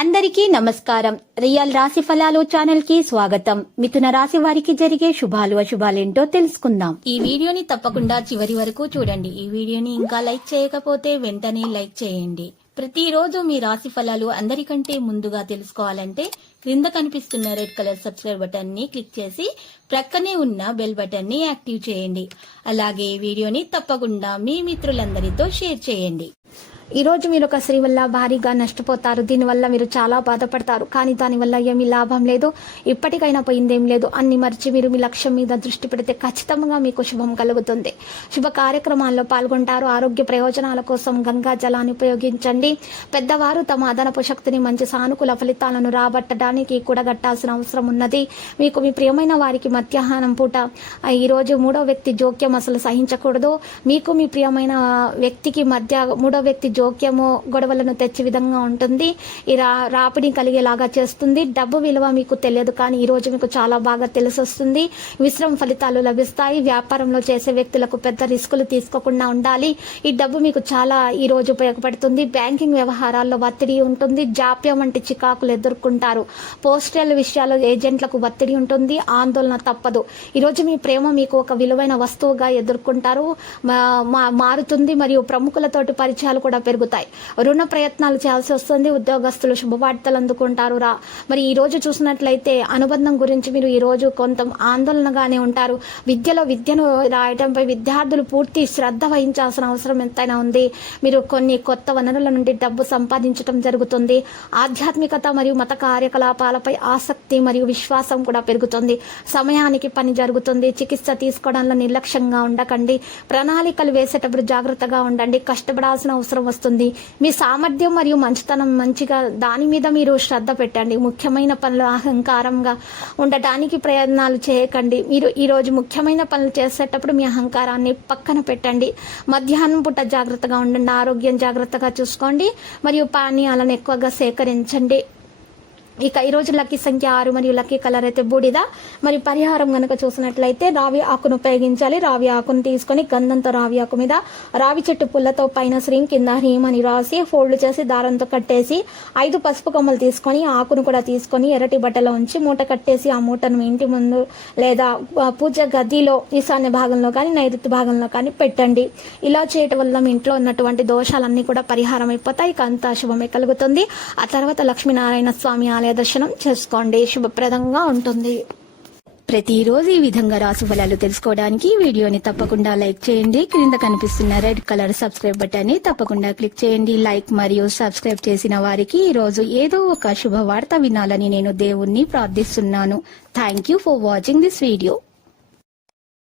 అందరికీ నమస్కారం. రియల్ రాశి ఫలాలు ఛానల్ కి స్వాగతం. మిథున రాశి వారికి జరిగే శుభాలు అశుభాలేంటో తెలుసుకుందాం. ఈ వీడియోని తప్పకుండా చివరి వరకు చూడండి. ఈ వీడియోని ఇంకా లైక్ చేయకపోతే వెంటనే లైక్ చేయండి. ప్రతిరోజు మీ రాశి ఫలాలు అందరికంటే ముందుగా తెలుసుకోవాలంటే క్రింద కనిపిస్తున్న రెడ్ కలర్ సబ్స్క్రైబ్ బటన్ ని క్లిక్ చేసి ప్రక్కనే ఉన్న బెల్ బటన్ ని యాక్టివ్ చేయండి. అలాగే ఈ వీడియోని తప్పకుండా మీ మిత్రులందరితో షేర్ చేయండి. ఈ రోజు మీరు ఒక స్త్రీ వల్ల భారీగా నష్టపోతారు. దీనివల్ల మీరు చాలా బాధపడతారు. కానీ దానివల్ల ఏమీ లాభం లేదు. ఇప్పటికైనా పోయిందేం లేదు. అన్ని మరిచి మీరు మీ లక్ష్యం మీద దృష్టి పెడితే ఖచ్చితంగా మీకు శుభం కలుగుతుంది. శుభ కార్యక్రమాల్లో పాల్గొంటారు. ఆరోగ్య ప్రయోజనాల కోసం గంగా జలాన్ని ఉపయోగించండి. పెద్దవారు తమ అదనపు శక్తిని మంచి సానుకూల ఫలితాలను రాబట్టడానికి కూడగట్టాల్సిన అవసరం ఉన్నది. మీకు మీ ప్రియమైన వారికి మధ్యాహ్నం పూట ఈరోజు మూడో వ్యక్తి జోక్యం అసలు సహించకూడదు. మీకు మీ ప్రియమైన వ్యక్తికి మధ్య మూడో వ్యక్తి జోక్యము గొడవలను తెచ్చే విధంగా ఉంటుంది. ఈ రాపిడి కలిగేలాగా చేస్తుంది. డబ్బు విలువ మీకు తెలియదు, కానీ ఈ రోజు మీకు చాలా బాగా తెలిసొస్తుంది. మిశ్రమ ఫలితాలు లభిస్తాయి. వ్యాపారంలో చేసే వ్యక్తులకు పెద్ద రిస్కులు తీసుకోకుండా ఉండాలి. ఈ డబ్బు మీకు చాలా ఈ రోజు ఉపయోగపడుతుంది. బ్యాంకింగ్ వ్యవహారాల్లో ఒత్తిడి ఉంటుంది. జాప్యం వంటి చికాకులు ఎదుర్కొంటారు. పోస్టల్ విషయాల్లో ఏజెంట్లకు ఒత్తిడి ఉంటుంది. ఆందోళన తప్పదు. ఈ రోజు మీ ప్రేమ మీకు ఒక విలువైన వస్తువుగా ఎదుర్కొంటారు, మారుతుంది. మరియు ప్రముఖులతోటి పరిచయాలు కూడా పెరుగుతాయి. రుణ ప్రయత్నాలు చేయాల్సి వస్తుంది. ఉద్యోగస్తులు శుభవార్తలు అందుకుంటారు. మరి ఈ రోజు చూసినట్లయితే అనుబంధం గురించి మీరు ఈ రోజు కొంత ఆందోళనగానే ఉంటారు. విద్యను రాయడంపై విద్యార్థులు పూర్తి శ్రద్ధ వహించాల్సిన అవసరం ఎంతైనా ఉంది. మీరు కొన్ని కొత్త వనరుల నుండి డబ్బు సంపాదించడం జరుగుతుంది. ఆధ్యాత్మికత మరియు మత కార్యకలాపాలపై ఆసక్తి మరియు విశ్వాసం కూడా పెరుగుతుంది. సమయానికి పని జరుగుతుంది. చికిత్స తీసుకోవడంలో నిర్లక్ష్యంగా ఉండకండి. ప్రణాళికలు వేసేటప్పుడు జాగ్రత్తగా ఉండండి. కష్టపడాల్సిన అవసరం వస్తుంది. మీ సామర్థ్యం మరియు మంచితనం మంచిగా దాని మీద మీరు శ్రద్ధ పెట్టండి. ముఖ్యమైన పనులు అహంకారంగా ఉండటానికి ప్రయత్నాలు చేయకండి. మీరు ఈ రోజు ముఖ్యమైన పనులు చేసేటప్పుడు మీ అహంకారాన్ని పక్కన పెట్టండి. మధ్యాహ్నం పూట జాగ్రత్తగా ఉండండి. ఆరోగ్యం జాగ్రత్తగా చూసుకోండి. మరియు పానీయాలను ఎక్కువగా సేకరించండి. ఇక ఈ రోజు లక్కీ సంఖ్య 6 మరియు లక్కీ కలర్ అయితే బూడిద. మరి పరిహారం గనక చూసినట్లయితే రావి ఆకును ఉపయోగించాలి. రావి ఆకును తీసుకొని గంధంతో రావి ఆకు మీద రావి చెట్టు పుల్లతో పైన శ్రీం కింద హ్రీం అని రాసి ఫోల్డ్ చేసి దారంతో కట్టేసి 5 పసుపు కొమ్మలు తీసుకొని ఆకును కూడా తీసుకొని ఎర్రటి బట్టలో ఉంచి మూట కట్టేసి ఆ మూటను ఇంటి ముందు లేదా పూజ గదిలో ఈశాన్య భాగంలో కానీ నైరుతి భాగంలో కానీ పెట్టండి. ఇలా చేయటం వల్ల మీ ఇంట్లో ఉన్నటువంటి దోషాలన్నీ కూడా పరిహారం అయిపోతాయి. ఇక అంతా శుభమే కలుగుతుంది. ఆ తర్వాత లక్ష్మీనారాయణ స్వామి ఆలయ దర్శనం చేసుకోండి. శుభప్రదంగా ఉంటుంది. ప్రతిరోజు ఈ విధంగా రాశి ఫలాలు తెలుసుకోవడానికి వీడియోని తప్పకుండా లైక్ చేయండి. క్రింద కనిపిస్తున్న రెడ్ కలర్ సబ్స్క్రైబ్ బటన్ ని తప్పకుండా క్లిక్ చేయండి. లైక్ మరియు సబ్స్క్రైబ్ చేసిన వారికి ఈ రోజు ఏదో ఒక శుభవార్త వినాలని నేను దేవుణ్ణి ప్రార్థిస్తున్నాను. Thank you for watching this video.